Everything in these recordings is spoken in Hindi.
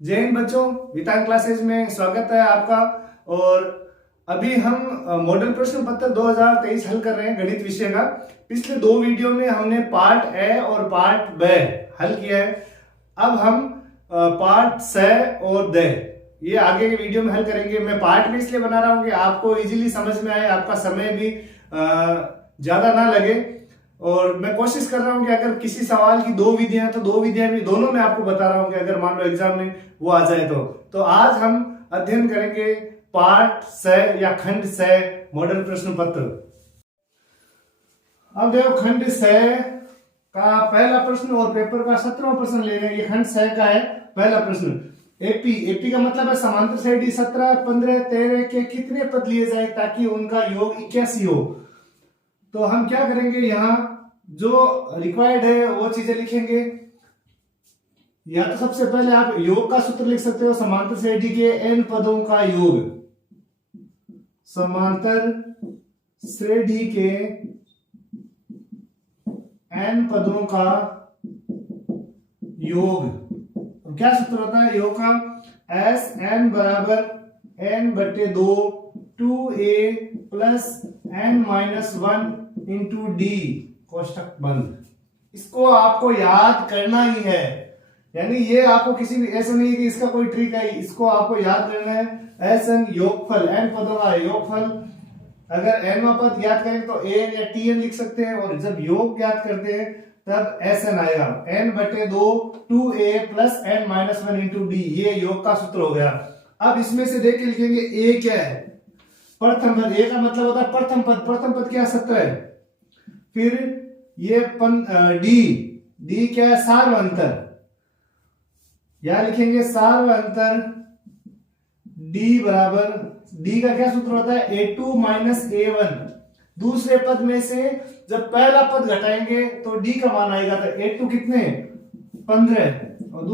जय हिंद बच्चों, वेदांत क्लासेस में स्वागत है आपका। और अभी हम मॉडल प्रश्न पत्र 2023 हल कर रहे हैं गणित विषय का। पिछले दो वीडियो में हमने पार्ट ए और पार्ट ब हल किया है। अब हम पार्ट स और द ये आगे के वीडियो में हल करेंगे। मैं पार्ट में इसलिए बना रहा हूं कि आपको इजीली समझ में आए, आपका समय भी ज्यादा ना लगे। और मैं कोशिश कर रहा हूं कि अगर किसी सवाल की दो विधियां तो दो विधियां भी दोनों में आपको बता रहा हूं कि अगर मान लो एग्जाम में वो आ जाए तो आज हम अध्ययन करेंगे पार्ट स या खंड स मॉडल प्रश्न पत्र। अब देखो, खंड स का पहला प्रश्न और पेपर का 17वां प्रश्न ले रहे हैं। ये खंड स का है पहला प्रश्न। एपी का मतलब है समांतर साइड 17, 15, 13 के कितने पद लिए जाए ताकि उनका योग 81 हो। तो हम क्या करेंगे, यहाँ जो रिक्वायर्ड है वो चीजें लिखेंगे। या तो सबसे पहले आप योग का सूत्र लिख सकते हो, समांतर श्रेणी के n पदों का योग। समांतर श्रेणी के n पदों का योग। क्या सूत्र होता है योग का? एस एन बराबर n बटे 2 2a plus n minus 1 into d कोष्टक बंद। इसको आपको याद करना ही है। यानी ये आपको किसी भी ऐसा नहीं है कि इसका कोई ट्रिक है, इसको आपको याद करना है। एस एन योगफल, n पदों का योगफल। अगर n पद याद करें तो an या tn लिख सकते हैं, और जब योग याद करते हैं तब एस एन आएगा। n बटे 2 2a plus n minus 1 into D, ये योग का सूत्र हो गया। अब इसमें से देख के लिखेंगे a क्या है? प्रथम पद। a का मतलब होता है प्रथम पद। प्रथम पद क्या? 17 है। फिर ये डी क्या है? सार्वंतर। यहां लिखेंगे सार्वंतर डी बराबर, डी का क्या सूत्र होता है? a2 minus a1। दूसरे पद में से जब पहला पद घटाएंगे तो डी का मान आएगा। तो a2 कितने? 15, और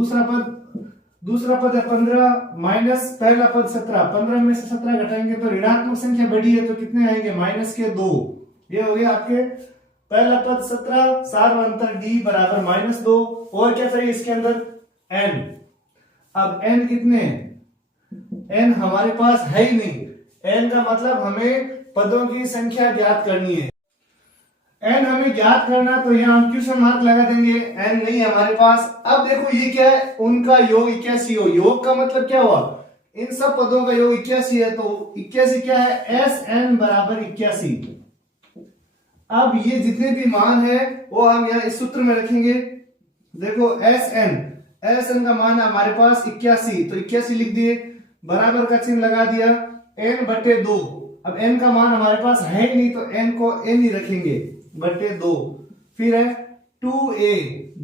दूसरा पद है 15 माइनस पहला पद 17। 15 में से 17 घटाएंगे तो ऋणात्मक संख्या बड़ी है तो कितने आएंगे? माइनस के 2। ये हो गया आपके पहला पद 17, सार्वंतर डी बराबर माइनस 2। और क्या चाहिए इसके अंदर? n। अब n कितने? n हमारे पास है ही नहीं। n का मतलब हमें पदों की संख्या ज्ञात करनी है। n हमें ज्ञात करना, तो यहाँ हम क्वेश्चन मार्क लगा देंगे। n नहीं है हमारे पास। अब देखो ये क्या है? उनका योग 81 हो। योग का मतलब क्या हुआ? इन सब पदों का योग 81 है, तो 81 क्या है? एस एन बराबर 81। अब ये जितने भी मान है वो हम यहाँ इस सूत्र में रखेंगे। देखो एस एन का मान है हमारे पास 81, तो 81 लिख दिए, बराबर का चिन्ह लगा दिया, n बटे 2। अब n का मान हमारे पास है ही नहीं तो n को n ही रखेंगे, बटे 2। फिर है 2a,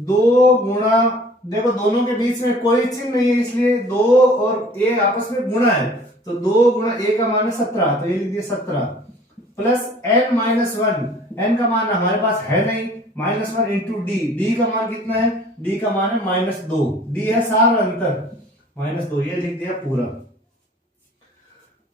2 गुणा, देखो दोनों के बीच में कोई चिन्ह नहीं है इसलिए 2 और a आपस में गुणा है, तो 2 गुणा a का मान है 17, तो ये लिख दिए 17 प्लस n माइनस 1। n का मान हमारे पास है नहीं, माइनस 1 इंटू डी का मान कितना है? डी का मान है माइनस 2। डी है सार्वंतर माइनस 2, ये लिख दिया पूरा।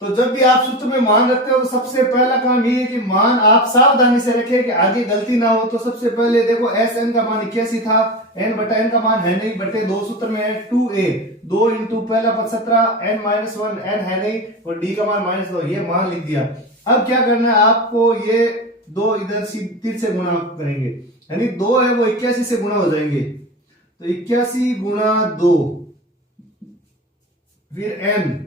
तो जब भी आप सूत्र में मान रखते हो तो सबसे पहला काम ये है कि मान आप सावधानी से रखें कि आगे गलती ना हो। तो सबसे पहले देखो एस एन का मान 81 था, n बटा n का मान है नहीं, बटे 2 सूत्र में है 2a, 2 इंटू पहला पद 17, n माइनस 1, n है नहीं, और डी का मान माइनस 2, ये मान लिख दिया। अब क्या करना है आपको? ये 2 इधर तीर से गुणा करेंगे, यानी 2 है वो 81 से गुणा हो जाएंगे, तो 81 गुणा 2 फिर n।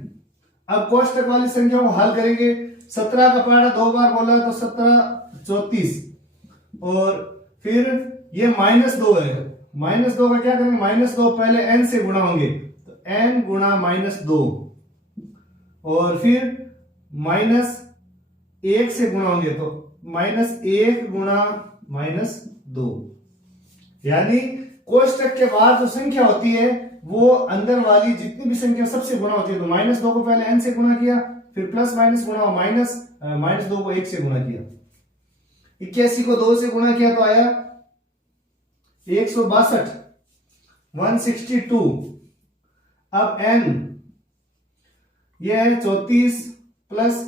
अब कोष्टक वाली संख्या को हल करेंगे। 17 का पहाड़ा 2 बार बोला तो 17 34, और फिर ये माइनस 2 है। माइनस 2 का क्या करेंगे? माइनस 2 पहले n से गुणा होंगे, तो n गुणा माइनस 2, और फिर माइनस 1 से गुणा होंगे तो माइनस 1 गुणा माइनस 2। यानी कोष्टक के बाद जो संख्या होती है वो अंदर वाली जितनी भी संख्या सबसे गुणा होती है। तो माइनस 2 को पहले n से गुणा किया, फिर प्लस माइनस गुणा, माइनस 2 को 1 से गुणा किया, 81 को 2 से गुणा किया तो आया 162 162। अब n ये है 34 प्लस,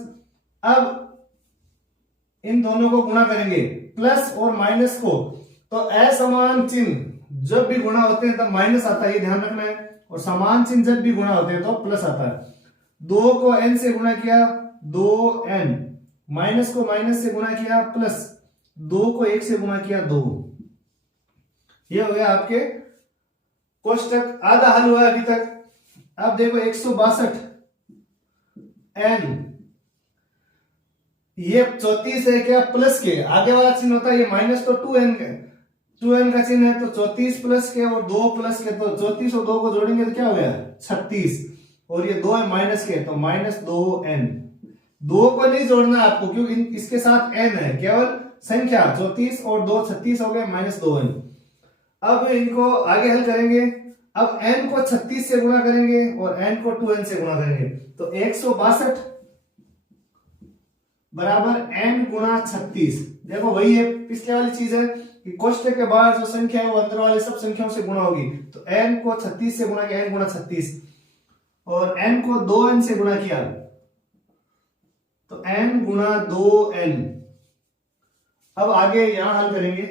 अब इन दोनों को गुणा करेंगे प्लस और माइनस को, तो असमान चिन्ह जब भी गुणा होते हैं तब माइनस आता है, ये ध्यान रखना है। और समान चिन्ह जब भी गुणा होते हैं तो प्लस आता है। 2 को n से गुणा किया 2n, माइनस को माइनस से गुणा किया प्लस, 2 को 1 से गुणा किया 2। ये हो गया आपके कोष्टक, आधा हल हुआ अभी तक। अब देखो 162 n, ये 34 है क्या प्लस के, आगे वाला चिन्ह होता है ये माइनस, तो 2n का चिन्ह है तो 34 प्लस के और 2 प्लस के, तो 34 और 2 को जोड़ेंगे तो क्या हो गया 36, और ये 2 है माइनस के तो माइनस 2n। 2 को नहीं जोड़ना आपको क्योंकि इसके साथ n है, केवल संख्या 34 और 2 36 हो गए माइनस 2n। अब इनको आगे हल करेंगे। अब n को 36 से गुणा करेंगे और n को 2n से गुणा करेंगे, तो 162 बराबर n गुणा 36। देखो वही है पिछले वाली चीज है कि कोष्टक के बाहर जो संख्या है वो अंदर वाले सब संख्याओं से गुणा होगी, तो n को 36 से गुणा किया n गुणा 36, और n को 2n से गुणा किया तो n गुणा 2n। अब आगे यहां हल करेंगे।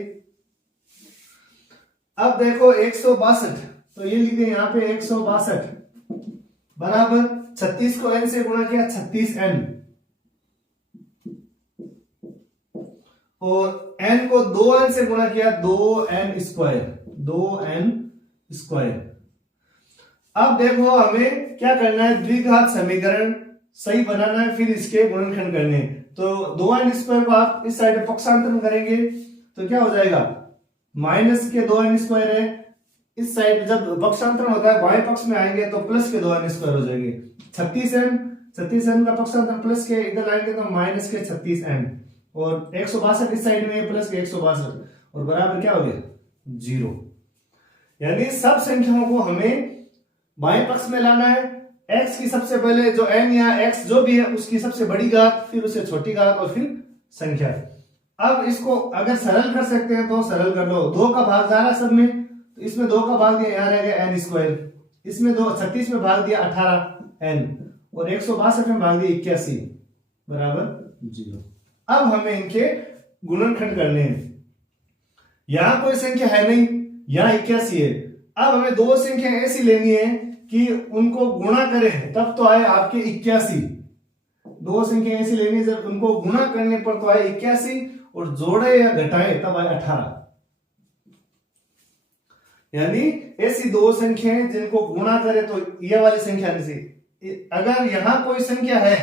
अब देखो 162, तो ये लिख दें यहां पे 162 बराबर 36 को n से गुणा किया 36n, और n को 2n से गुणा किया 2n स्क्वायर। अब देखो हमें क्या करना है, द्विघात समीकरण सही बनाना है, फिर इसके गुणनखंड करने। तो 2n स्क्वायर को आप इस साइड में पक्षांतरण करेंगे तो क्या हो जाएगा, माइनस के 2n स्क्वायर है, इस साइड जब पक्षांतरण होता है बाएं पक्ष में आएंगे तो प्लस के 2n स्क्वायर हो जाएंगे। 36n का पक्षांतरण प्लस के इधर लाएंगे तो माइनस के 36n, और 162 इस साइड में प्लस के 162, और बराबर क्या हो गया 0। यानी सब संख्याओं को हमें बाएं पक्ष में लाना है। x की सबसे पहले जो n या x जो भी है उसकी सबसे बड़ी घात, फिर उससे छोटी घात, और फिर संख्या। अब इसको अगर सरल कर सकते हैं तो सरल कर लो। 2 का भाग जा रहा है सब में, तो इसमें 2 का भाग दिया, यहाँ रह गया n स्क्वायर, इसमें 36 में भाग दिया 18n, और 162 में भाग दिया 81 बराबर 0। अब हमें इनके गुणनखंड करने हैं। यहां कोई संख्या है नहीं, यहां 81 है। अब हमें दो संख्या ऐसी लेनी है कि उनको गुणा करें तब तो आए आपके 81। दो संख्या ऐसी लेनी है जब उनको गुणा करने पर तो आए 81, और जोड़े या घटाए तब आए 18। यानी ऐसी दो संख्याएं जिनको गुणा करे तो ये वाली संख्या नहीं सी। अगर यहां कोई संख्या है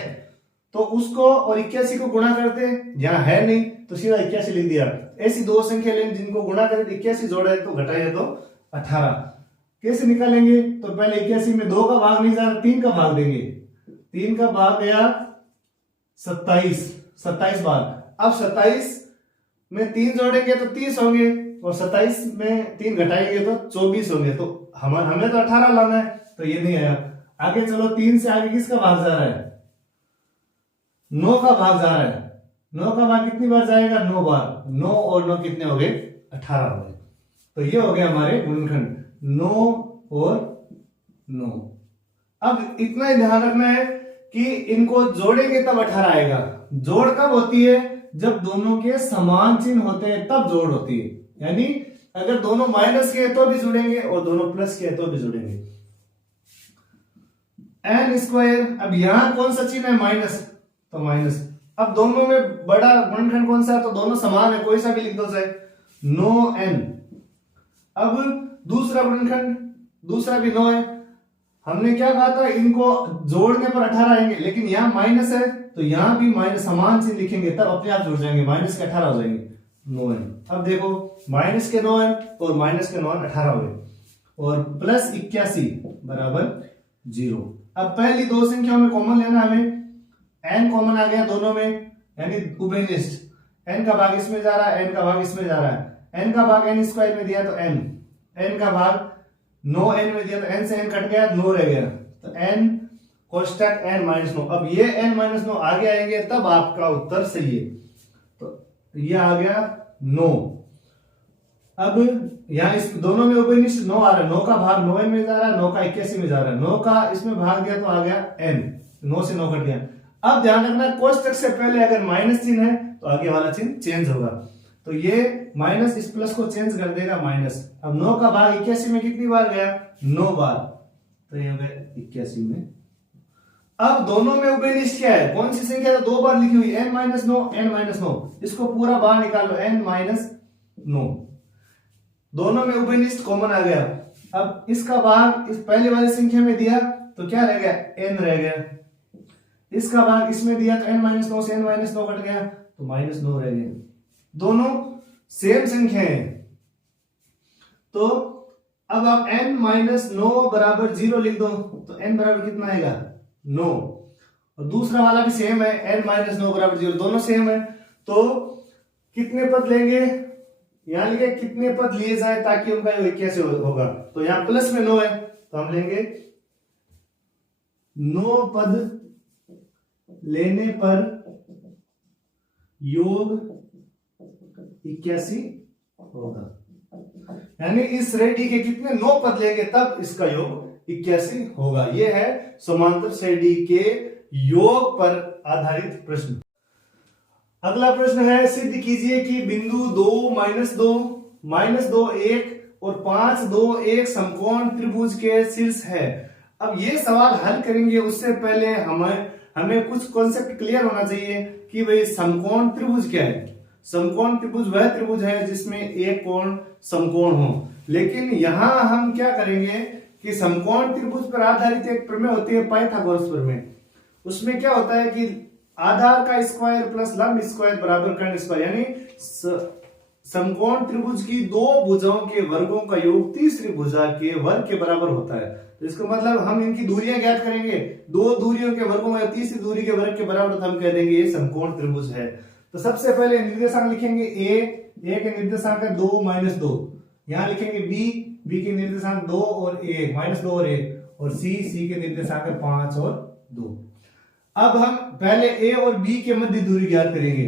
तो उसको और 81 को गुणा करते, यहां है नहीं तो सीधा 81 लिख दिया। ऐसी दो संख्या लेंगे जिनको गुणा करे 81 जोड़े तो घटाए तो 18। कैसे निकालेंगे, तो पहले 81 में 2 का भाग नहीं जा रहा, 3 का भाग देंगे। 3 का भाग गया 27 बार। अब 27 में 3 जोड़ेंगे तो 30 होंगे, और 27 में 3 घटाएंगे तो 24 होंगे। तो हमें तो 18 लाना है, तो ये नहीं आया। आगे चलो, 3 से आगे किसका भाग जा रहा है, 9 का भाग जा रहा है। 9 का भाग कितनी बार जाएगा, 9 बार। 9 और 9 कितने हो गए, 18 हो गए। तो ये हो गया हमारे गुणनखंड 9 और 9। अब इतना ही ध्यान रखना है कि इनको जोड़ेंगे तब 18 आएगा। जोड़ कब होती है, जब दोनों के समान चिन्ह होते हैं तब जोड़ होती है। यानी अगर दोनों माइनस के हैं तो भी जुड़ेंगे और दोनों प्लस के हैं तो भी जुड़ेंगे। n स्क्वायर, अब यहां कौन सा चिन्ह है, माइनस, तो माइनस। अब दोनों में बड़ा गुणनखंड कौन सा है, तो दोनों समान है, कोई सा भी लिख दो चाहे, 9n। अब दूसरा गुणनखंड, दूसरा भी 9 है। हमने क्या कहा था, इनको जोड़ने पर 18 आएंगे, लेकिन यहाँ माइनस है तो यहाँ भी माइनस समान चिन्ह लिखेंगे तब अपने आप जुड़ जाएंगे, माइनस के 18 हो जाएंगे, 9n। अब देखो माइनस के 9n और माइनस के 9n 18 हो गए, और प्लस 81 बराबर 0। अब पहली दो संख्याओं में कॉमन लेना हमें, n कॉमन आ गया दोनों में, यानी उभयनिष्ठ। n का भाग इसमें जा रहा है, n का भाग इसमें जा रहा है। n का भाग n स्क्वायर में दिया तो n का भाग 9n में दिया तो n से n कट गया, 9 रह गया, तो n कोष्टक n माइनस 9। अब ये n माइनस 9 आगे आएंगे तब आपका उत्तर सही है। तो ये आ गया 9। अब यहाँ इस दोनों में उभयनिष्ठ 9 आ रहा है, 9 का भाग 9n में जा रहा है, 9 का 81 में जा रहा है। 9 का इसमें भाग दिया तो आ गया n, 9 से 9 कट गया। अब ध्यान रखना, कोष्टक से पहले अगर माइनस चिन्ह है तो आगे वाला चिन्ह चेंज होगा, तो ये माइनस इस प्लस को चेंज कर देगा माइनस। अब 9 का भाग 81 में कितनी बार गया, 9 बार, तो ये हो गया 81 में। अब दोनों में उभयनिष्ठ क्या है, कौन सी संख्या तो 2 बार लिखी हुई n माइनस 9 n माइनस 9, इसको पूरा बाहर निकालो n माइनस 9, दोनों में उभयनिष्ठ कॉमन आ गया। अब इसका भाग इस पहले वाली संख्या में दिया तो क्या रह गया, n रह गया, इसका भाग इसमें दिया तो n माइनस 9 से n माइनस 9 कट गया तो माइनस 9 रह गया। दोनों सेम संख्या है, तो अब आप n माइनस 9 बराबर 0 लिख दो तो n बराबर कितना आएगा 9, और दूसरा वाला भी सेम है n माइनस 9 बराबर 0, दोनों सेम है। तो कितने पद लेंगे, यहां लिखे कितने पद लिए जाए ताकि उनका योग कैसे होगा, तो यहां प्लस में 9 है तो हम लेंगे 9 पद लेने पर योग 81 होगा, यानी इस श्रेणी के कितने 9 पद लेंगे तब इसका योग 81 होगा। यह है समांतर श्रेणी के योग पर आधारित प्रश्न। अगला प्रश्न है, सिद्ध कीजिए कि बिंदु 2 माइनस 2 1 और 5 2 एक समकोण त्रिभुज के शीर्ष है। अब ये सवाल हल करेंगे उससे पहले हमें कुछ कॉन्सेप्ट क्लियर होना चाहिए कि भाई समकोण त्रिभुज क्या है। समकोण त्रिभुज वह त्रिभुज है जिसमें एक कोण समकोण हो, लेकिन यहां हम क्या करेंगे कि समकोण त्रिभुज पर आधारित एक प्रमेय होती है पाइथागोरस प्रमेय। उसमें क्या होता है कि आधार का स्क्वायर प्लस लंब स्क्वायर बराबर कर्ण स्क्वायर, यानी समकोण त्रिभुज की दो भुजाओं के वर्गों का योग तीसरी भुजा के वर्ग के बराबर होता है। तो इसका मतलब हम इनकी दूरियां ज्ञात करेंगे, दो दूरियों के वर्गों में तीसरी दूरी के वर्ग के बराबर, तो हम कह देंगे ये समकोण त्रिभुज है। तो सबसे पहले निर्देशांक लिखेंगे a के निर्देशांक है 2 माइनस 2, यहां लिखेंगे b के निर्देशांक 2 और 1 माइनस 2 और 1, और c के निर्देशांक है 5 और 2। अब हम पहले a और b के मध्य दूरी ज्ञात करेंगे,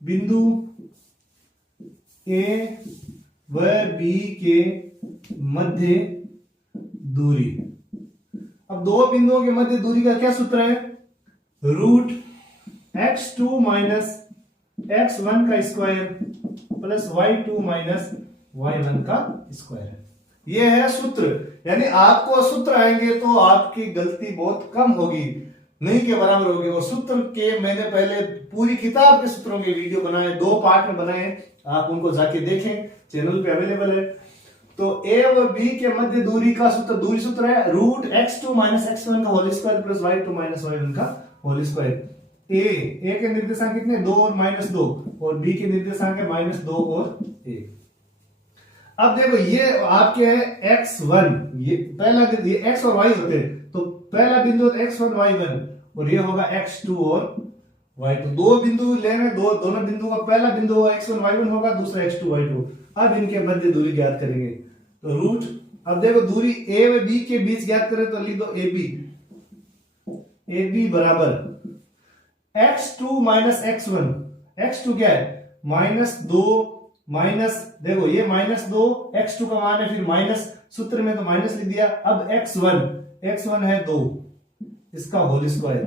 बिंदु a व b के मध्य दूरी। अब दो बिंदुओं के मध्य दूरी का क्या सूत्र है, रूट x2 माइनस x1 का square plus y2 minus y1 का स्क्वायर है। यह है सूत्र, यानी आपको सूत्र आएंगे तो आपकी गलती बहुत कम होगी, नहीं के बराबर होगी। और सूत्र के मैंने पहले पूरी किताब के सूत्रों के वीडियो बनाए, 2 पार्ट में बनाए, आप उनको जाके देखें, चैनल पे अवेलेबल है। तो a व b के मध्य दूरी का सूत्र, दूरी सूत्र है रूट x2 माइनस x1 का whole square plus y2 minus y1 का होल स्क्वायर। a के निर्देशांक कितने 2 और माइनस 2, और b के निर्देशांक है माइनस 2 और 1। अब देखो ये आपके है x1, ये पहला बिंदु, ये x और y होते हैं, तो पहला बिंदु x1 y1 और ये होगा x2 और y2। दो बिंदु लेने, दोनों बिंदुओं का पहला बिंदु x1 y1 होगा, दूसरा x2 y2। अब इनके मध्य दूरी ज्ञात करेंगे, तो रूट, अब देखो दूरी a व b के बीच ज्ञात करें तो लिख दो ab बराबर x2 माइनस x1, x2 क्या है माइनस 2 माइनस, देखो ये माइनस 2 x2 का मान है, फिर माइनस सूत्र में तो माइनस लिख दिया। अब x1 है 2 इसका whole square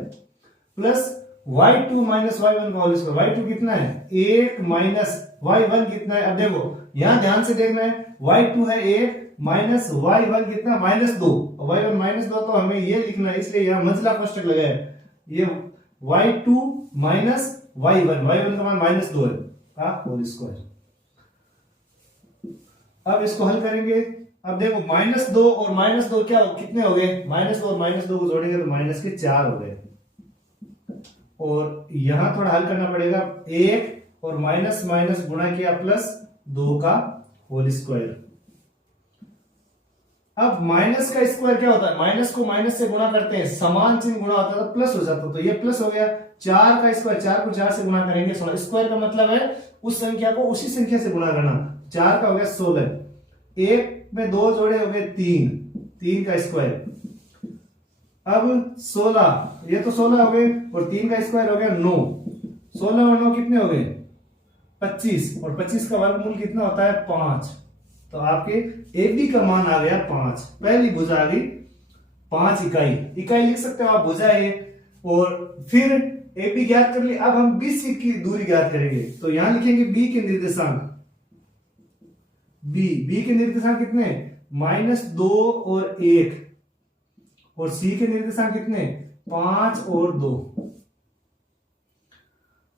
plus y2 minus y1 का होल स्क्वायर। y2 कितना है 1 माइनस y1 कितना है, अब देखो यहां ध्यान से देखना है, y2 है 1 माइनस y1 कितना माइनस 2, y1 माइनस 2, तो हमें ये लिखना है, इसलिए यहां मंझला कोष्ठक लगाया, ये y2 माइनस y1 का मान माइनस 2 है का होल स्क्वायर। अब इसको हल करेंगे, अब देखो माइनस 2 और माइनस 2 क्या कितने हो गए, माइनस 2 और माइनस 2 को जोड़ेंगे तो माइनस के 4 हो गए। और यहां थोड़ा हल करना पड़ेगा, 1 और माइनस माइनस गुणा किया प्लस 2 का होल स्क्वायर। अब माइनस का स्क्वायर क्या होता है, माइनस को माइनस से गुणा करते हैं, समान चिन्ह गुणा होता है तो प्लस हो जाता है, तो ये प्लस हो गया। 4 का स्क्वायर, 4 को 4 से गुणा करेंगे 16, स्क्वायर का मतलब है उस संख्या को उसी संख्या से गुणा करना। 4 का हो गया 16, 1 में 2 जोड़े हो गए 3 का स्क्वायर। अब 16, ये तो 16 हो गए, और 3 का स्क्वायर हो गया 9, 16 और 9 कितने हो गए 25, और 25 का वर्गमूल कितना होता है 5। तो आपके AB का मान आ गया 5, पहली भुजा आ गई 5 इकाई लिख सकते हो आप, भुजा है। और फिर AB ज्ञात कर लिया, अब हम BC की दूरी ज्ञात करेंगे, तो यहां लिखेंगे B के निर्देशांक, B के निर्देशांक कितने -2 और 1, और सी के निर्देशांक कितने, 5 और 2।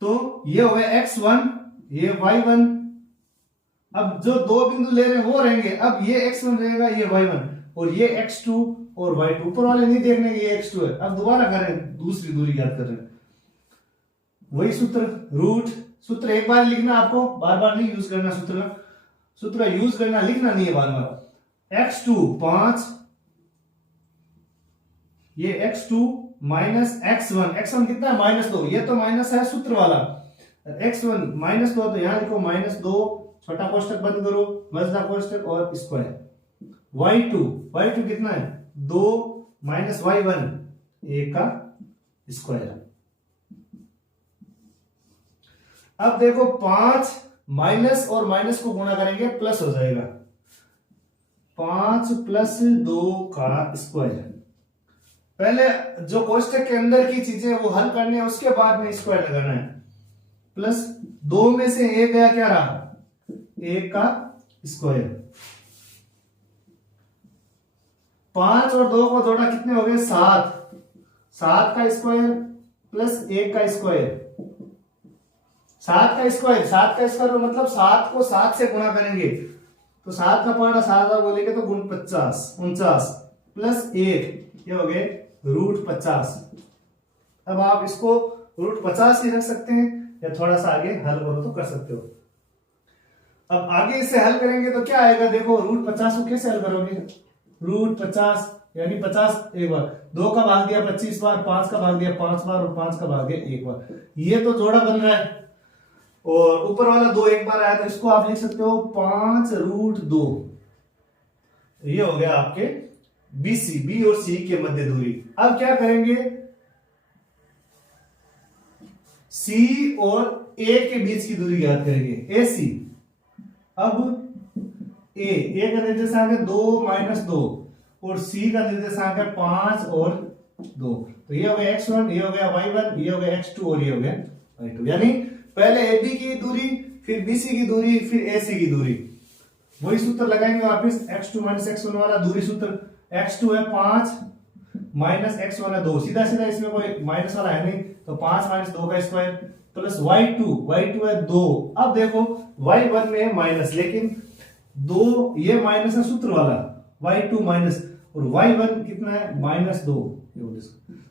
तो ये हो गया x1, ये y1। अब जो दो बिंदु ले रहे हैं वो रहेंगे, अब ये x1 रहेगा, ये y1, और ये x2 और y2। ऊपर वाले नहीं देखने के ये x2 है। अब दोबारा करें, दूसरी दूरी याद कर रहे हैं, वही सूत्र रूट। सूत्र एक बार लिखना, आपको बार बार नहीं यूज करना सूत्र यूज करना, लिखना नहीं है बार बार। x2 5, ये x2 माइनस x1 कितना है, -2। ये तो माइनस है सूत्र वाला, x1 -2, तो यहां लिखो -2, छोटा कोष्टक बंद करो, मझला कोष्टक और स्क्वायर। y2 कितना है, 2 माइनस y1, 1 का स्क्वायर। अब देखो 5 माइनस और माइनस को गुणा करेंगे प्लस हो जाएगा, 5 + 2 का स्क्वायर। पहले जो कोष्टक के अंदर की चीजें वो हल करनी है, उसके बाद में स्क्वायर लगाना है। प्लस 2 में से 1 गया, क्या रहा, 1 का स्क्वायर। 5 और 2 को जोड़ा, कितने हो गए, 7 का स्क्वायर प्लस 1 का स्क्वायर। 7 का स्क्वायर मतलब 7 को 7 से गुणा करेंगे, तो 7 का पहाड़ा 7 बोलेंगे तो गुण 49 प्लस 1, ये हो गए √50। अब आप इसको √50 ही रख सकते हैं, या थोड़ा सा आगे हल करो तो कर सकते हो। अब आगे इसे हल करेंगे तो क्या आएगा, देखो √50 को कैसे हल करोगे, √50 यानी 50 एक बार, 2 का भाग दिया 25 बार, 5 का भाग दिया 5 बार, और 5 का भाग दिया 1 बार। ये तो जोड़ा बन रहा है, और ऊपर वाला 2 एक बार आया, तो इसको आप लिख सकते हो 5√2। ये हो गया आपके BC, B और C के मध्य दूरी। अब क्या करेंगे, C और A के बीच की दूरी ज्ञात करेंगे, AC। अब A का निर्देशांक है 2 - 2, और C का निर्देशांक है 5 और 2। तो ये हो गया x1, ये हो गया y1, ये हो गया x2 और ये हो गया y2। यानी पहले AB की दूरी, फिर BC की दूरी, फिर AC की दूरी। वही सूत्र लगाएंगे वापस, x2 - x1 वाला दूरी सूत्र। x2 है 5 - x1 है 2, सीधा इसमें कोई माइनस वाला है नहीं, तो 5 - 2 का स्क्वायर प्लस y2 है 2। अब देखो y1 में माइनस, लेकिन 2 ये माइनस है सूत्र वाला, y2 माइनस, और y1 कितना है, -2।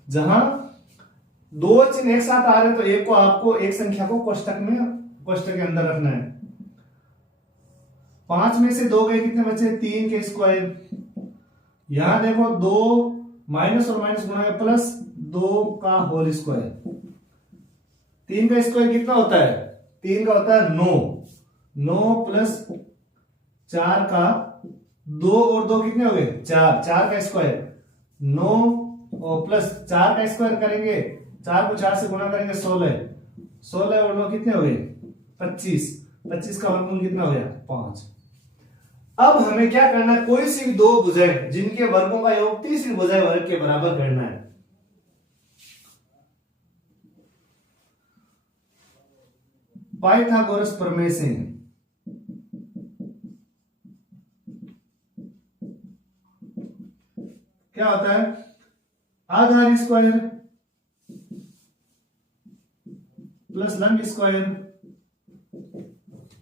जहां 2 चिन्ह एक साथ आ रहे हैं, तो एक को आपको एक संख्या को कोष्टक के अंदर रखना है। 5 में से 2 गए, कितने बचे, 3 के स्क्वायर। यहां देखो 2 माइनस और माइनस गुणा है, प्लस 2 का होल स्क्वायर। 3 का स्क्वायर कितना होता है, 3 का होता है 9 प्लस 4 का 2 और 2 कितने हो गए, 4 का स्क्वायर। 9 और प्लस 4 का स्क्वायर करेंगे, 4 को 4 से गुणा करेंगे, 16 और 9 कितने हो गए, 25 का वर्गमूल कितना हो गया, 5। अब हमें क्या करना है, कोई सी भी 2 भुजाएं जिनके वर्गों का योग तीसरी भुजा वर्ग के बराबर करना है। पाइथागोरस प्रमेय से क्या होता है, आधार स्क्वायर प्लस लंब स्क्वायर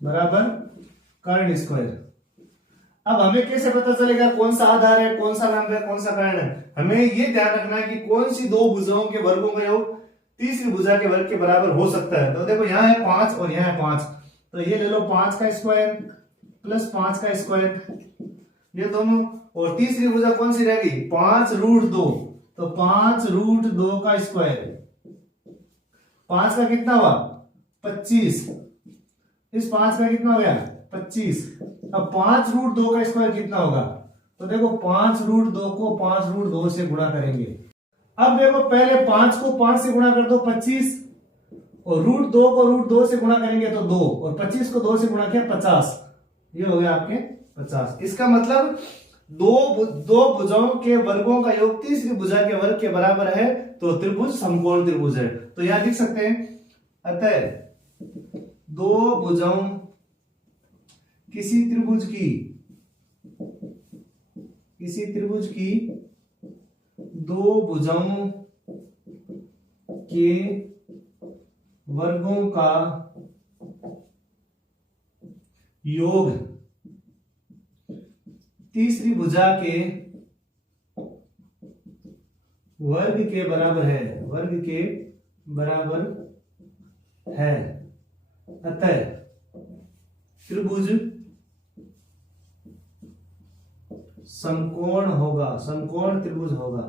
बराबर कर्ण स्क्वायर। अब हमें कैसे पता चलेगा कौन सा आधार है, कौन सा लंब है, कौन सा कर्ण है। हमें ये ध्यान रखना है कि कौन सी 2 भुजाओं के वर्गों का योग तीसरी भुजा के वर्ग के बराबर हो सकता है। तो देखो यहाँ है 5 और यहाँ है 5, तो ये ले लो 5 का स्क्वायर प्लस 5 का स्क्वायर, ये दोनों, और तीसरी भुजा कौन सी रहेगी, 5√2, तो 5√2 का स्क्वायर। 5 का कितना हुआ, 25, इस 5 का कितना हो गया, 25। अब 5√2 का स्क्वायर कितना होगा, तो देखो 5√2 को 5√2 से गुणा करेंगे। अब देखो पहले 5 को 5 से गुणा कर दो 25, और √2 को √2 से गुणा करेंगे तो 2, और 25 को 2 से गुणा किया 50, ये हो गया आपके 50। इसका मतलब दो भुजाओं के वर्गों का योग तीसरी भुजा के वर्ग के बराबर है, तो त्रिभुज समकोण त्रिभुज है। तो यहां लिख सकते हैं, अतः 2 भुजाओं किसी त्रिभुज की दो भुजाओं के वर्गों का योग तीसरी भुजा के वर्ग के बराबर है, वर्ग के बराबर है। अतः त्रिभुज समकोण होगा, समकोण त्रिभुज होगा।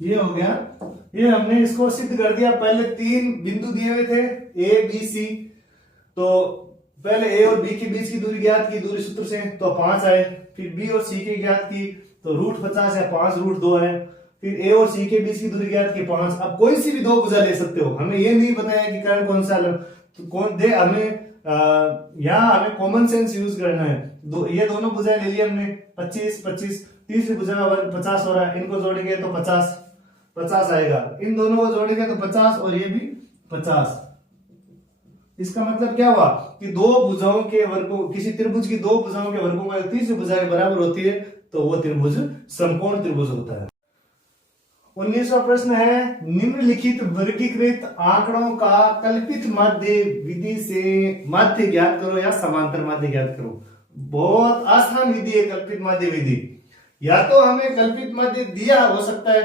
ये हो गया, ये हमने इसको सिद्ध कर दिया। पहले तीन बिंदु दिए हुए थे ए बी सी, तो पहले ए और बी के बीच की दूरी ज्ञात की दूरी सूत्र से, तो 5 आए। फिर बी और सी के ज्ञात की, तो √50 है, 5 √2 है। फिर ए और सी के बीच की दूरी ज्ञात की 5। अब कोई सी भी दो भुजा ले सकते हो, हमें ये नहीं बताया कि कर्ण कौन सा तो कौन दे, हमें यहाँ हमें कॉमन सेंस यूज करना है। ये दोनों भुजाएं ले ली हमने, 25 25, तीसरी भुजा का वर्ग 50 हो रहा है, इनको जोड़ेंगे तो 50 आएगा। इन दोनों को जोड़ेंगे तो 50 और ये भी 50। इसका मतलब क्या हुआ कि दो भुजाओं के वर्गों, किसी त्रिभुज की दो भुजाओं के वर्गों का तीसरी भुजा के बराबर होती है तो वो त्रिभुज समकोण त्रिभुज होता है। 19वां प्रश्न है, निम्नलिखित वर्गीकृत आंकड़ों का कल्पित माध्य विधि से माध्य ज्ञात करो या समांतर माध्य ज्ञात करो। बहुत आसान विधि है कल्पित माध्य विधि। या तो हमें कल्पित माध्य दिया हो सकता है,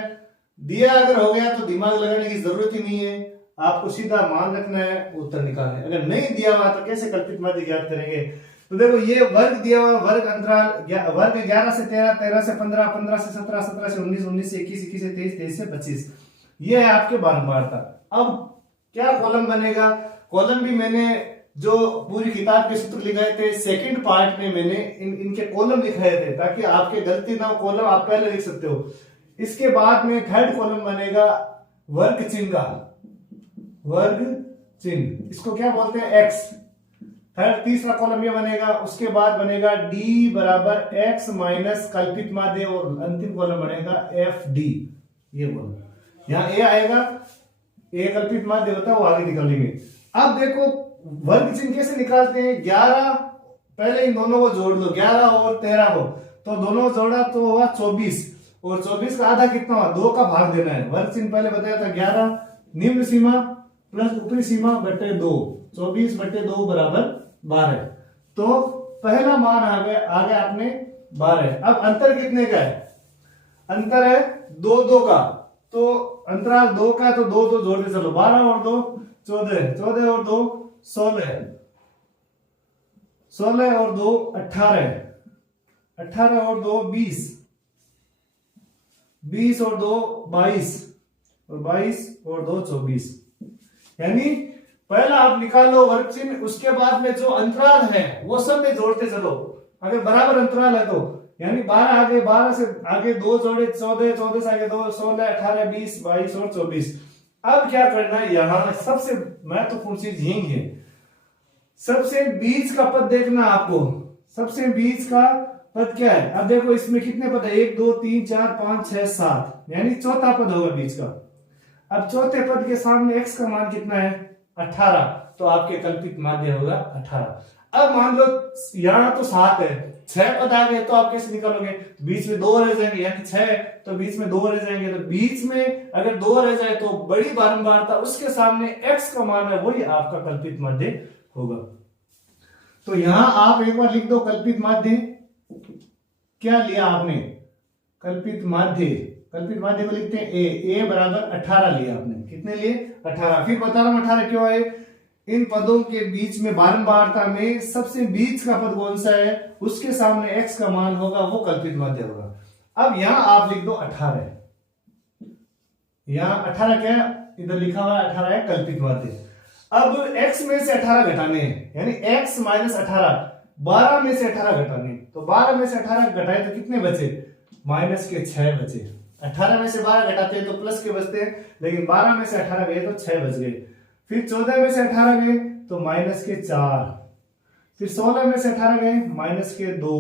दिया अगर हो गया तो दिमाग लगाने की जरूरत ही नहीं है, आपको सीधा मान रखना है, उत्तर निकालना है। अगर नहीं दिया हुआ तो कैसे कल्पित माध्य ज्ञात करेंगे। तो देखो ये वर्ग दिया हुआ, वर्ग अंतराल वर्ग 11 से 13, 13 से 15, 15 से 17, 17 से 19, 19 से 21, 21 से 23, 23 से 25। ये है आपके बारंबारता। अब क्या कॉलम बनेगा, कॉलम भी मैंने जो पूरी किताब के सूत्र लिखाए थे सेकंड पार्ट में मैंने इनके कॉलम लिखाए थे ताकि आपके गलती ना हो। कॉलम आप पहले लिख सकते हो। इसके बाद में थर्ड कॉलम बनेगा वर्ग चिन्ह का, वर्ग चिन्ह, इसको क्या बोलते हैं एक्स। थर्ड तीसरा कॉलम ये बनेगा। उसके बाद बनेगा d बराबर x माइनस कल्पित माध्य और अंतिम कॉलम बनेगा FD। ये बोलो यहाँ a आएगा, a कल्पित माध्य होता है, वो आगे निकालेंगे। अब देखो वर्ग चिन्ह कैसे निकालते हैं। 11 पहले इन दोनों को जोड़ दो, 11 और 13 को, तो दोनों जोड़ा तो हुआ 24 और 24 का आधा कितना हुआ, 2 का भाग देना है। वर्ग चिन्ह पहले बताया था 11 निम्न सीमा प्लस ऊपरी सीमा बटे 2, 24 बटे 2 बराबर 12। तो पहला मान आ गया आपने 12। अब अंतर कितने का है, अंतर है 2 2 का, तो अंतराल 2 का, तो 2 2 जोड़ते चलो, 12 और 2 14, 14 और 2 16, 16 और 2 18, 18 और 2 20, 20 और 2 22 और 22 और 2 24। यानी पहला आप निकालो वर्ग चिन्ह, उसके बाद में जो अंतराल है वो सब में जोड़ते चलो। अगर बराबर अंतराल है तो यानी 12 आगे, 12 से आगे 2 जोड़े 14, 14 से आगे 2 16, 18, 20, 22 और 24। अब क्या करना है, यहां सबसे महत्वपूर्ण चीज यही है, सबसे बीच का पद देखना आपको। सबसे बीच का पद क्या है, अब देखो इसमें कितने पद है, 1 2 3 4 5 6 7, यानी चौथा पद होगा बीच का। अब चौथे पद के सामने x का मान कितना है 18, तो आपके कल्पित माध्य होगा 18। अब मान लो यहाँ तो 7 है, 6 पद आ गए, तो आप कैसे निकालोगे, बीच में 2 रह जाएंगे, यानी 6 तो बीच में 2 रह जाएंगे, तो बीच में अगर 2 रह जाए तो बड़ी बारंबारता उसके सामने x का मान है, वही आपका कल्पित माध्य होगा। तो यहां आप एक बार लिख दो कल्पित माध्य। क्या लिया आपने, कल्पित माध्य, कल्पित माध्य को लिखते हैं a बराबर 18 लिया आपने। कितने लिए 18। फिर बता रहा हूं 18 क्यों है, इन पदों के बीच में बारंबारता में सबसे बीच का पद कौन सा है, उसके सामने x का मान होगा, वो कल्पित माध्य होगा। अब यहां आप लिख दो 18, यहां 18 क्या इधर लिखा हुआ है 18 है कल्पित माध्य। अब x में से 18 घटाने हैं, यानी x माइनस 18, 12 में से 18 घटाने, तो 12 में से 18 घटाए तो कितने बचे, माइनस के 6 बचे। 18 में से 12 घटाते हैं तो प्लस के बचते हैं, लेकिन 12 में से 18 गए तो 6 बच गए। फिर 14 में से 18 गए तो माइनस के 4, फिर 16 में से 18 गए माइनस के 2।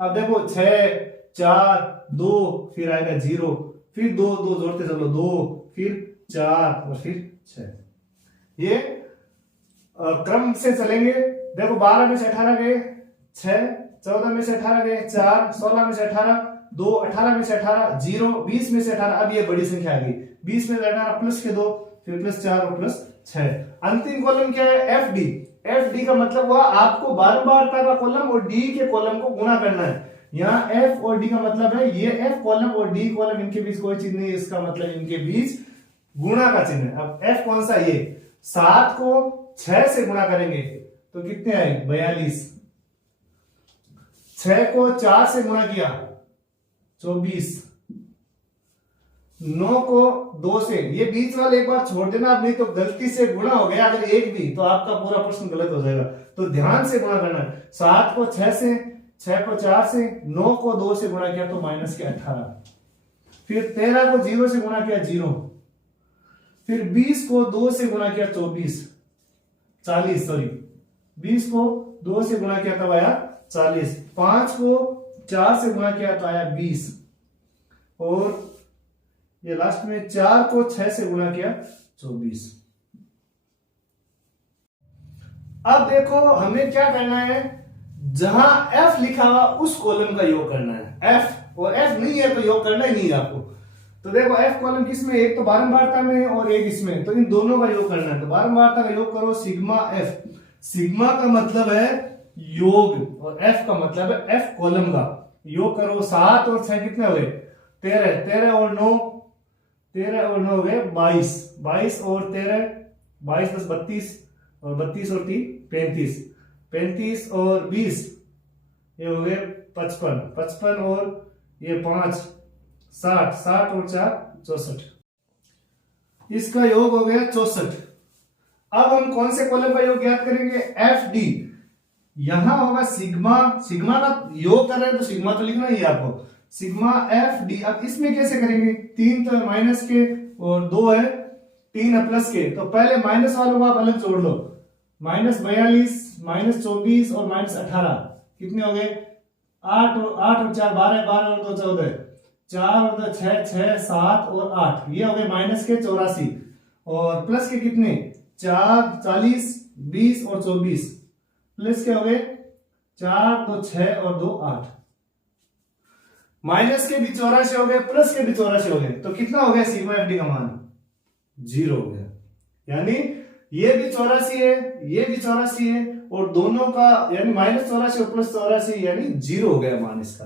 अब देखो 6 4 2, फिर आएगा 0, फिर 2 2 जोड़ते चलो 2, फिर 4 और फिर 6। ये क्रम से चलेंगे। देखो 12 में से 18 गए 6, 14 में से 18 गए 4, 16 में से 18 2, 18 में से 18 0, 20 में से 18, अब ये बड़ी संख्या आ गई, 20 में से 18 प्लस के 2, फिर प्लस 4 और प्लस 6। अंतिम कॉलम क्या है? F D. एफ डी का मतलब हुआ आपको बारंबारता का कॉलम और डी के कॉलम को गुणा करना है। यहाँ एफ और डी का मतलब है ये एफ कॉलम और डी कॉलम, इनके बीच कोई चिन्ह नहीं है, इसका मतलब इनके बीच गुणा का चिन्ह है। अब एफ कौन सा? ये 7 को 6 से गुणा करेंगे तो कितने आए? 42। 6 को 4 से गुणा किया 24। 9 को 2 से, ये बीच वाले एक बार छोड़ देना आप, नहीं तो गलती से गुणा हो गया अगर एक भी तो आपका पूरा प्रश्न गलत हो जाएगा, तो ध्यान से गुणा करना है। 7 को 6 से, 6 को 4 से, 9 को 2 से गुणा किया तो माइनस के 18। फिर 13 को 0 से गुणा किया 0, फिर 20 को 2 से गुणा किया 40 सॉरी 20 को 2 से गुणा किया तब आया 40। 5 को 4 से गुणा किया तो आया 20, और ये लास्ट में 4 को 6 से गुणा किया 24। अब देखो हमें क्या करना है, जहां एफ लिखा हुआ उस कॉलम का योग करना है। एफ और एफ नहीं है तो योग करना ही नहीं है आपको। तो देखो एफ कॉलम किस में? एक तो बारंबारता में और एक इसमें, तो इन दोनों का योग करना है। तो बारंबारता का योग करो सिग्मा एफ। सिग्मा का मतलब है योग और एफ का मतलब है एफ कॉलम का योग करो। 7 और 6 कितने हो गए? 13। 13 और 9 हो गए 22। 22 और 13 22 + 32 और 32 और 3 35। 35 और 20 ये हो गए 55। 55 और ये 5 60। 60 और 4 64। इसका योग हो गया 64। अब हम कौन से कॉलम का योग ज्ञात करेंगे? F D. यहां होगा सिग्मा। सिग्मा का योग कर रहे हैं तो सिग्मा तो लिखना ही है आपको। Sigma f D. अब इसमें कैसे करेंगे? 3 तो है माइनस के और 2 है 3 है प्लस के, तो पहले माइनस वालों को आप अलग जोड़ लो। -42 -24 और -18 कितने हो गए? 8 और 4 12, 12 और 2 14, 4 और 2 6, 6 7 और 8, ये हो गए माइनस के 84, और प्लस के कितने? 4 40 20 और 24, प्लस के हो गए 4 2 6 और 2 8। माइनस के भी 84 हो गए, प्लस के भी 84 हो गए, तो कितना हो गया सिग्मा एफ डी का मान? 0 हो गया। यानी ये भी 84 है, ये भी 84 है, और दोनों का यानी -84 और +84 यानी 0 हो गया मान इसका।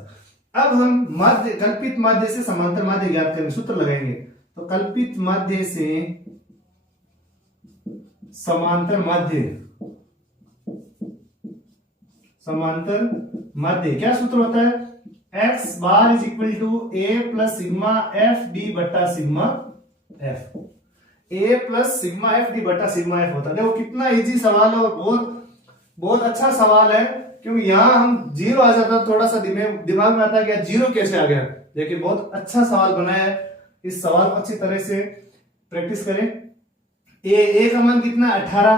अब हम माध्य, कल्पित माध्य से समांतर माध्य ज्ञात करेंगे, सूत्र लगाएंगे। तो कल्पित माध्य से समांतर माध्य, समांतर माध्य क्या सूत्र होता है? x bar is equal to a plus sigma f d बट्टा sigma f. a plus sigma f d बट्टा सिग्मा एफ होता है। देखो कितना इजी सवाल है और बहुत अच्छा सवाल है, क्योंकि यहां हम 0 आ जाता है थोड़ा सा दिमाग में आता है कि 0 कैसे आ गया, लेकिन बहुत अच्छा सवाल बनाया है। इस सवाल को अच्छी तरह से प्रैक्टिस करें। a का मान कितना है? 18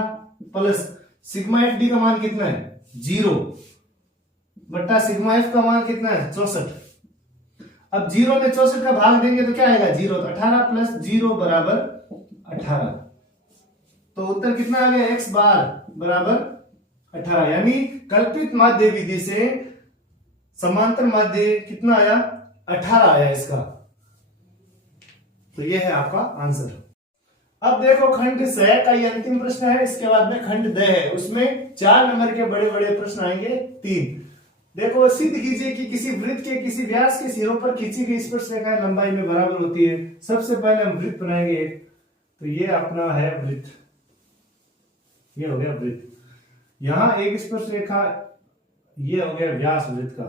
प्लस सिग्मा एफ डी का मान कितना है? 0 बट्टा सिग्मा एफ का मान कितना है? 64। अब 0 में 64 का भाग देंगे तो क्या आएगा? 0। तो 18 प्लस 0 बराबर 18। तो उत्तर कितना आ गया? x बार बराबर 18। यानी कल्पित माध्य विधि से समांतर माध्य कितना आया? 18 आया इसका। तो यह है आपका आंसर। अब देखो खंड स का ये अंतिम प्रश्न है, इसके बाद में खंड द है, उसमें 4 नंबर के बड़े बड़े प्रश्न आएंगे 3। देखो सिद्ध कीजिए कि किसी वृत्त के किसी व्यास के सिरों पर खींची गई स्पर्शरेखाएं लंबाई में बराबर होती है। सबसे पहले हम वृत्त बनाएंगे एक, तो ये अपना है वृत्त, ये हो गया वृत्त। यहां एक स्पर्शरेखा, ये हो गया व्यास वृत्त का।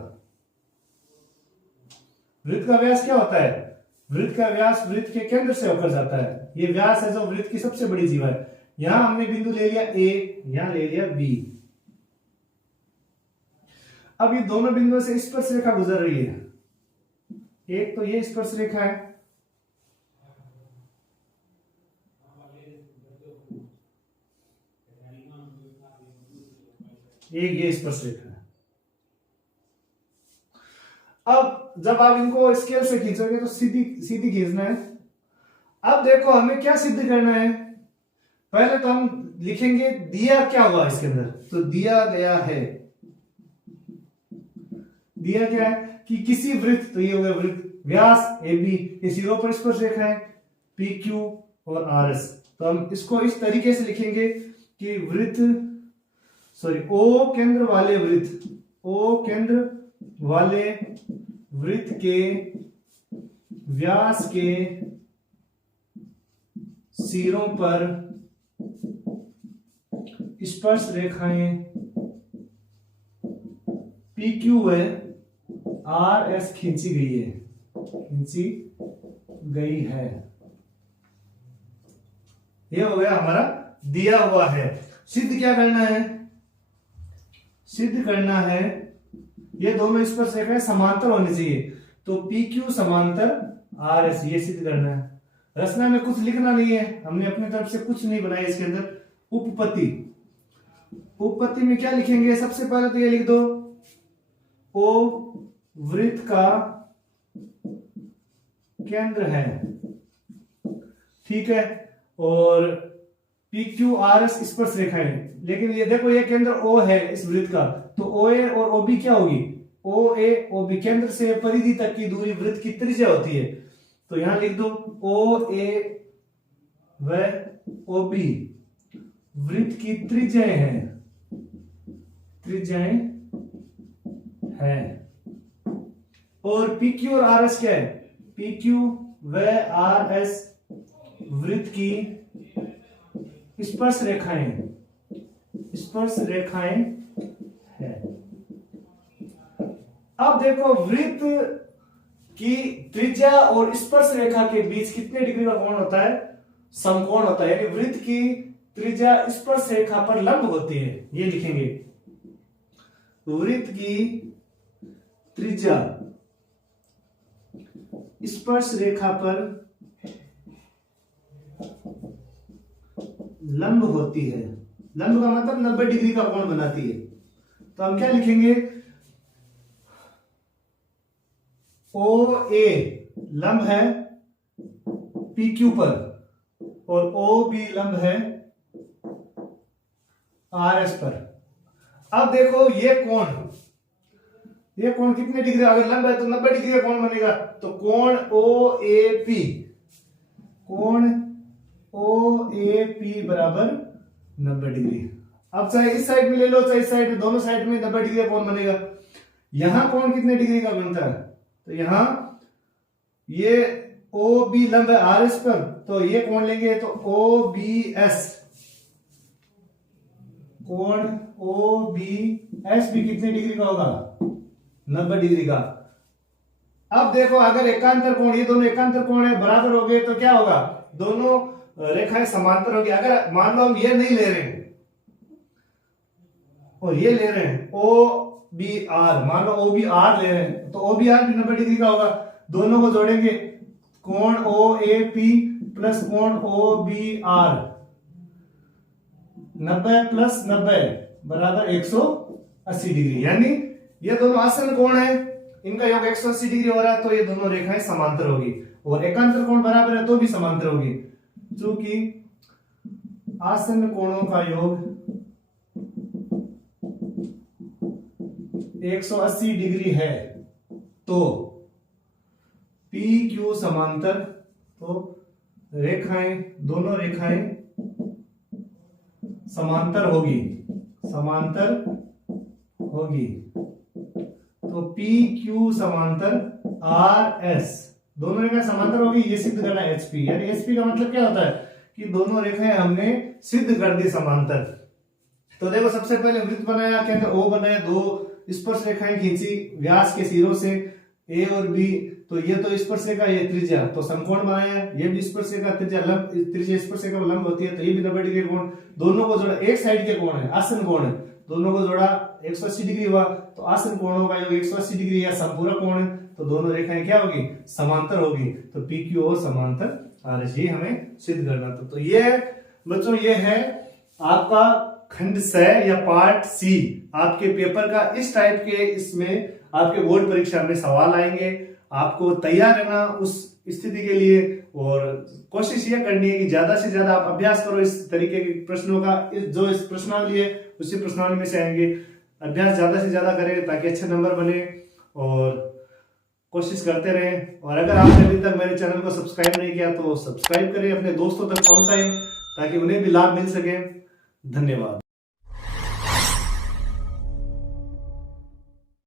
वृत्त का व्यास क्या होता है? वृत्त का व्यास वृत्त के केंद्र से होकर जाता है। ये व्यास है जो वृत्त की सबसे बड़ी जीवा है। यहां हमने बिंदु ले लिया A, यहां ले लिया B। अब ये दोनों बिंदुओं से स्पर्श रेखा गुजर रही है। एक तो ये स्पर्श रेखा है, एक ये स्पर्श रेखा है। अब जब आप इनको स्केल से खींचोगे तो सीधी सीधी खींचना है। अब देखो हमें क्या सिद्ध करना है? पहले तो हम लिखेंगे दिया क्या हुआ इसके अंदर, तो दिया गया है दिया क्या है कि किसी वृत्त, तो ये हो गया वृत्त, व्यास ए बी, ये सिरों पर स्पर्श रेखा है पी क्यू और आर एस। तो हम इसको इस तरीके से लिखेंगे कि वृत्त, सॉरी, ओ केंद्र वाले वृत्त, ओ केंद्र वाले वृत्त के व्यास के सिरों पर स्पर्श रेखाएं पी क्यू व आर एस खींची गई है। ये हो गया हमारा दिया हुआ है। सिद्ध क्या करना है? सिद्ध करना है ये दोनों स्पर्श रेखाएं समांतर होनी चाहिए, तो पी क्यू समांतर आर एस, ये सिद्ध करना है। रचना में कुछ लिखना नहीं है, हमने अपनी तरफ से कुछ नहीं बनाया इसके अंदर। उपपत्ति में क्या लिखेंगे? सबसे पहले तो ये लिख दो, ओ वृत्त का केंद्र है, ठीक है, और पी क्यू आर एस स्पर्श रेखाएं। लेकिन ये देखो, ये केंद्र ओ है इस वृत्त का, तो ओ ए और ओ बी क्या होगी? ओ ए ओ बी, केंद्र से परिधि तक की दूरी वृत्त की त्रिज्या होती है। तो यहां लिख दो ओ ए व ओ बी वृत्त की त्रिज्याएं हैं। और पी क्यू और आर एस क्या है? पी क्यू व आर एस वृत्त की स्पर्श रेखाएं है। अब देखो, वृत्त की त्रिज्या और स्पर्श रेखा के बीच कितने डिग्री का कोण होता है? समकोण होता है, यानी वृत्त की त्रिज्या स्पर्श रेखा पर लंब होती है। ये लिखेंगे, वृत्त की त्रिज्या स्पर्श रेखा पर लंब होती है। लंब का मतलब 90 डिग्री का कोण बनाती है। तो हम क्या लिखेंगे? ओ ए लंब है पी क्यू पर और ओ बी लंब है आर एस पर। अब देखो, ये कोण कितने डिग्री? अगर लंब है तो 90 डिग्री का कोण बनेगा। तो कोण ओ ए पी, कोण ओ ए पी बराबर 90 डिग्री। अब चाहे इस साइड में ले लो चाहे इस साइड में, दोनों साइड में 90 डिग्री का कोण बनेगा। यहां कोण कितने डिग्री का बनता है? तो यहां ये ओ बी लंब है आर एस पर, तो ये कोण लेंगे तो ओ बी एस, कोण ओ बी एस भी कितने डिग्री का होगा? 90 डिग्री का। अब देखो, अगर एकांतर कोण, ये दोनों एकांतर कोण है, बराबर हो गए, तो क्या होगा? दोनों रेखाएं समांतर होगी। अगर मान लो हम ये नहीं ले रहे हैं और ये ले रहे हैं ओ बी आर, मान लो ओ बी आर ले रहे हैं, तो ओ बी आर भी 90 डिग्री का होगा। दोनों को जोड़ेंगे, कोण ओ ए पी प्लस कोण ओ बी आर, 90 प्लस 90 बराबर 180 डिग्री। यानी ये दोनों आसन कोण है, इनका योग 180 डिग्री हो रहा है, तो ये दोनों रेखाएं समांतर होगी। और एकांतर कोण बराबर है तो भी समांतर होगी। चूंकि आसन कोणों का योग 180 डिग्री है, तो पी क्यू समांतर, तो रेखाएं, दोनों रेखाएं समांतर होगी। तो पी क्यू समांतर आर एस, दोनों रेखाएं समांतर होगी। ये सिद्ध करना है एचपी, यानी एचपी का मतलब क्या होता है कि दोनों रेखाएं हमने सिद्ध कर दी समांतर। तो देखो, सबसे पहले वृत्त बनाया, क्या था? ओ बनाया, दो स्पर्श रेखाएं खींची व्यास के सिरों से ए और बी, तो ये तो स्पर्श रेखा, ये त्रिज्या, तो समकोण बनाया। ये भी स्पर्श रेखा, त्रिज्या स्पर्श रेखा लंब होती है, तो ये भी 90 डिग्री कोण। दोनों को जोड़ा, एक साइड के कोण है, आसन कोण है, दोनों को जोड़ा 180 डिग्री हुआ। तो आसन कोणों का योग 180 डिग्री या संपूरक कोण है, तो दोनों रेखाएं क्या होगी? समांतर होगी। तो पी क्यू और समांतर आर एस, ये हमें सिद्ध करना था। तो ये बच्चों, ये है आपका खंड 6 या पार्ट सी आपके पेपर का। इस टाइप के इसमें आपके बोर्ड परीक्षा में सवाल आएंगे, आपको तैयार रहना उस स्थिति के लिए। और कोशिश ये करनी है कि ज्यादा से ज्यादा आप अभ्यास करो इस तरीके के प्रश्नों का। जो इस प्रश्नावली है उसी प्रश्नावली में से आएंगे, अभ्यास ज्यादा से ज्यादा करें ताकि अच्छे नंबर बने। और कोशिश करते रहें। और अगर आपने अभी तक मेरे चैनल को सब्सक्राइब नहीं किया तो सब्सक्राइब करें, अपने दोस्तों तक पहुंचाएं ताकि उन्हें भी लाभ मिल सके। धन्यवाद।